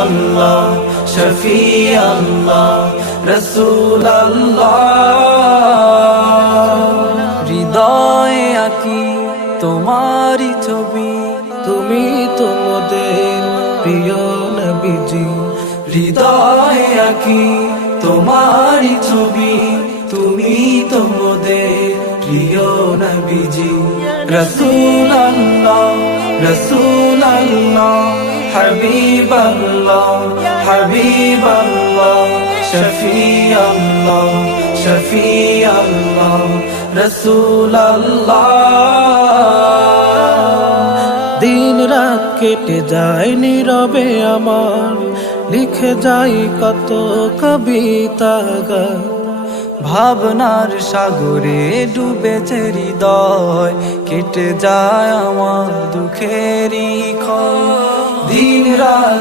আল্লাহ শফি আল্লাহ রসুল আল্লাহ। হৃদয়ে আঁকি তোমারি ছবি, তুমি তো মোদের প্রিয় নবীজি। হৃদয়ে আঁকি তোমারি ছবি, তুমি তো মোদের প্রিয় নবীজি। রসুল আল্লাহ রসুল আল্লাহ হাবিব আল্লাহ হাবিব আল্লাহ শফি আল্লাহ শফি আল্লাহ রসুল আল্লাহ। দিন রাত কেটে যায় নীরবে আমার, লিখে যাই কত কবিতা গান। ভাবনার সাগরে ডুবেছে হৃদয়, কেটে যায় আমার দুঃখেরই ক্ষয়। দিন রাত